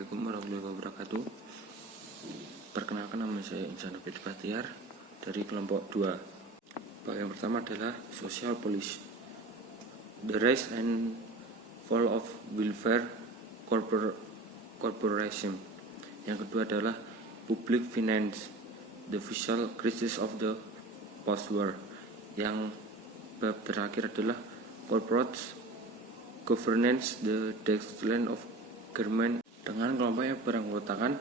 Assalamualaikum warahmatullahi wabarakatuh. Perkenalkan, nama saya Insan Abid Bahtiar dari kelompok 2. Bab yang pertama adalah Social Policy, the rise and fall of welfare corporation. Yang kedua adalah Public Finance, the fiscal crisis of the post-war. Yang bab terakhir adalah Corporate Governance, the decline of government. Dengan kelompok yang beranggotakan,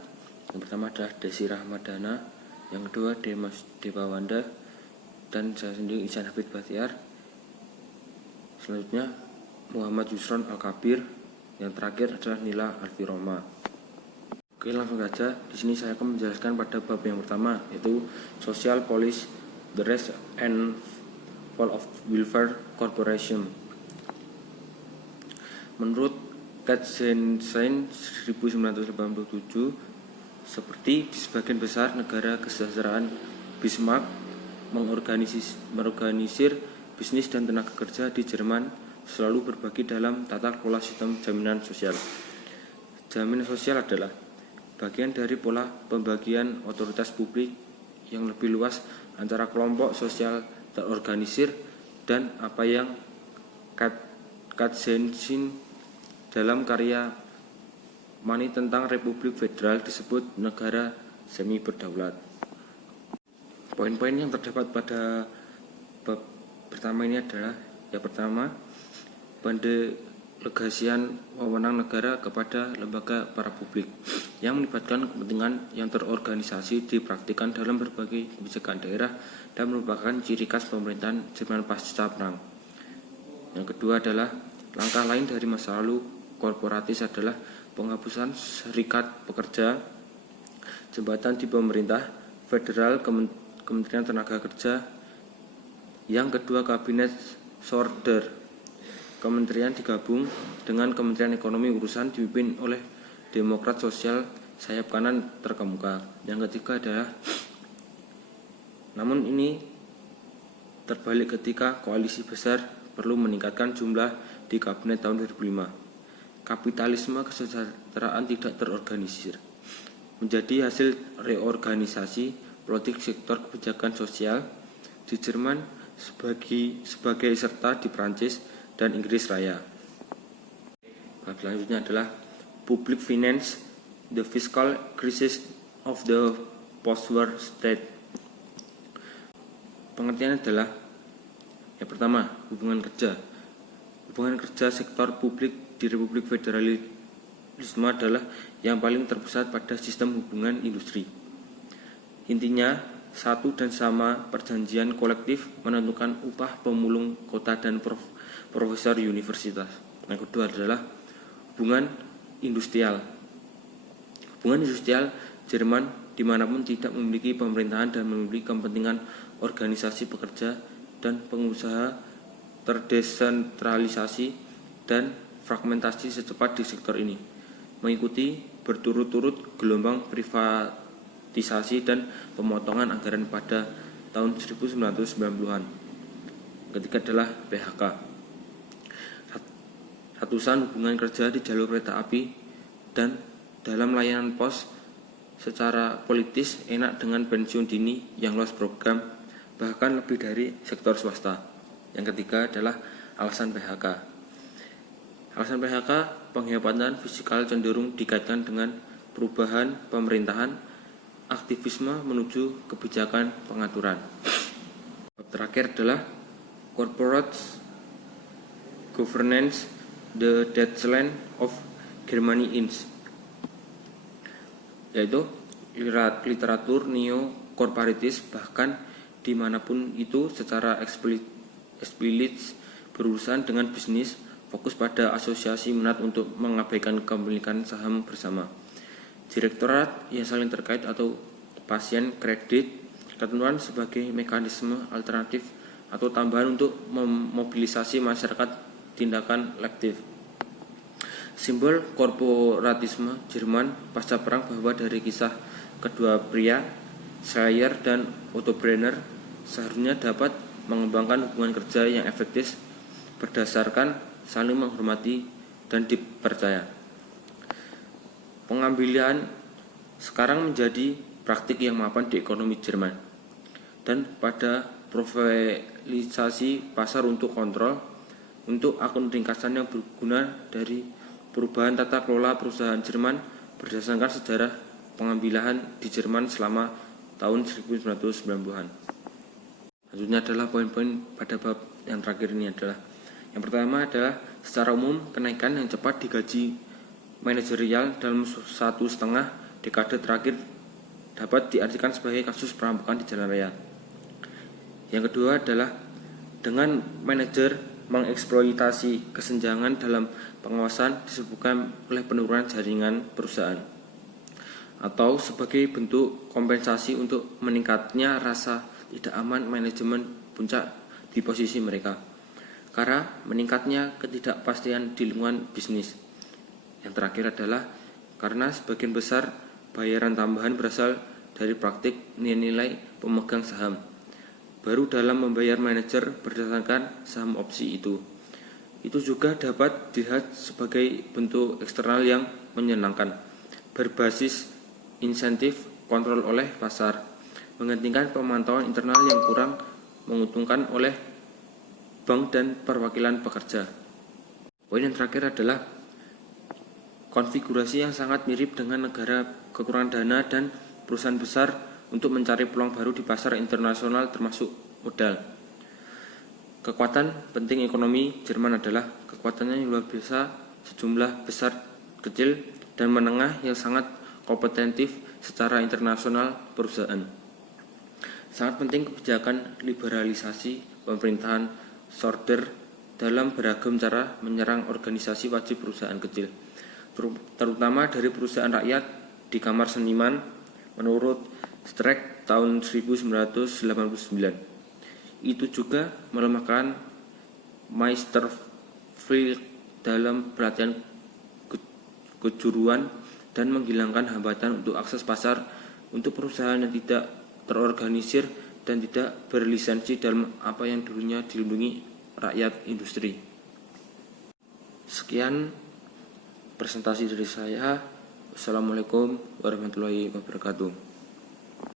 yang pertama adalah Desi Rahmadana, yang kedua Demas Dewawanda, dan saya sendiri Insan Abid Bahtiar. Selanjutnya Muhammad Yusron Al-Kabir, yang terakhir adalah Nila Alfiroma. Oke, langsung saja. Di sini saya akan menjelaskan pada bab yang pertama, yaitu Social Policy, the rise and fall of welfare corporation. Menurut Katzenstein 1987, seperti di sebagian besar negara kesejahteraan, Bismarck mengorganisir bisnis dan tenaga kerja di Jerman selalu berbagi dalam tata kelola sistem jaminan sosial. Jaminan sosial adalah bagian dari pola pembagian otoritas publik yang lebih luas antara kelompok sosial terorganisir dan apa yang Katzenstein dalam karya Mani tentang Republik Federal disebut negara semi berdaulat. Poin-poin yang terdapat pada bab pertama ini adalah: yang pertama, pendelegasian wewenang negara kepada lembaga para publik yang melibatkan kepentingan yang terorganisasi dipraktikkan dalam berbagai kebijakan daerah dan merupakan ciri khas pemerintahan Jerman pasca perang. Yang kedua adalah langkah lain dari masa lalu korporatis adalah penghapusan serikat pekerja, jabatan di pemerintah federal, Kementerian Tenaga Kerja. Yang kedua, kabinet Sorder, kementerian digabung dengan Kementerian Ekonomi, urusan dipimpin oleh Demokrat Sosial sayap kanan terkemuka. Yang ketiga adalah, namun ini terbalik ketika koalisi besar perlu meningkatkan jumlah di kabinet tahun 2005. Kapitalisme kesejahteraan tidak terorganisir menjadi hasil reorganisasi politik sektor kebijakan sosial di Jerman sebagai serta di Prancis dan Inggris Raya. Bab selanjutnya adalah Public Finance, the fiscal crisis of the post-war state. Pengertiannya adalah: yang pertama, hubungan kerja sektor publik di Republik Federalisme adalah yang paling terpusat pada sistem hubungan industri. Intinya, satu dan sama perjanjian kolektif menentukan upah pemulung kota dan profesor universitas. Yang kedua adalah hubungan industrial. Hubungan industrial Jerman dimanapun tidak memiliki pemerintahan dan memiliki kepentingan organisasi pekerja dan pengusaha terdesentralisasi dan fragmentasi secepat di sektor ini, mengikuti berturut-turut gelombang privatisasi dan pemotongan anggaran pada tahun 1990-an. Ketiga adalah PHK. Ratusan hubungan kerja di jalur kereta api dan dalam layanan pos secara politis enak dengan pensiun dini yang luas program, bahkan lebih dari sektor swasta. Yang ketiga adalah alasan PHK. Alasan PHK, penghematan fiskal cenderung dikaitkan dengan perubahan pemerintahan, aktivisme menuju kebijakan pengaturan. Terakhir adalah Corporate Governance, the decline of Germany Inc., yaitu literatur neo-korporatis bahkan dimanapun itu secara eksplisit berurusan dengan bisnis, fokus pada asosiasi minat untuk mengabaikan kepemilikan saham bersama, direktorat yang saling terkait atau pasien kredit, ketentuan sebagai mekanisme alternatif atau tambahan untuk memobilisasi masyarakat tindakan lektif. Simbol korporatisme Jerman pasca perang bahwa dari kisah kedua pria, Schleyer dan Otto Brenner, seharusnya dapat mengembangkan hubungan kerja yang efektif berdasarkan saling menghormati dan dipercaya. pengambilan sekarang menjadi praktik yang mapan di ekonomi Jerman. Dan pada profilisasi pasar untuk kontrol, untuk akun ringkasan yang berguna dari perubahan tata kelola perusahaan Jerman berdasarkan sejarah pengambilan di Jerman selama tahun 1990-an. Selanjutnya adalah poin-poin pada bab yang terakhir ini adalah yang pertama adalah secara umum kenaikan yang cepat di gaji manajerial dalam 1,5 dekade terakhir dapat diartikan sebagai kasus perampokan di jalan raya. Yang kedua adalah dengan manajer mengeksploitasi kesenjangan dalam pengawasan disebabkan oleh penurunan jaringan perusahaan atau sebagai bentuk kompensasi untuk meningkatnya rasa tidak aman manajemen puncak di posisi mereka karena meningkatnya ketidakpastian di lingkungan bisnis. Yang terakhir adalah karena sebagian besar bayaran tambahan berasal dari praktik nilai pemegang saham baru dalam membayar manajer berdasarkan saham opsi itu. Itu juga dapat dilihat sebagai bentuk eksternal yang menyenangkan, berbasis insentif kontrol oleh pasar, menggantikan pemantauan internal yang kurang menguntungkan oleh bank dan perwakilan pekerja. Poin yang terakhir adalah konfigurasi yang sangat mirip dengan negara kekurangan dana dan perusahaan besar untuk mencari peluang baru di pasar internasional termasuk modal. Kekuatan penting ekonomi Jerman adalah kekuatannya yang luar biasa, sejumlah besar, kecil, dan menengah yang sangat kompetitif secara internasional perusahaan. Sangat penting kebijakan liberalisasi pemerintahan Sorder dalam beragam cara menyerang organisasi wajib perusahaan kecil, terutama dari perusahaan rakyat di Kamar Seniman menurut Streeck tahun 1989. Itu juga melemahkan Meisterfeld dalam pelatihan kejuruan dan menghilangkan hambatan untuk akses pasar untuk perusahaan yang tidak terorganisir dan tidak berlisensi dalam apa yang dulunya dilindungi rakyat industri. Sekian presentasi dari saya. Assalamualaikum warahmatullahi wabarakatuh.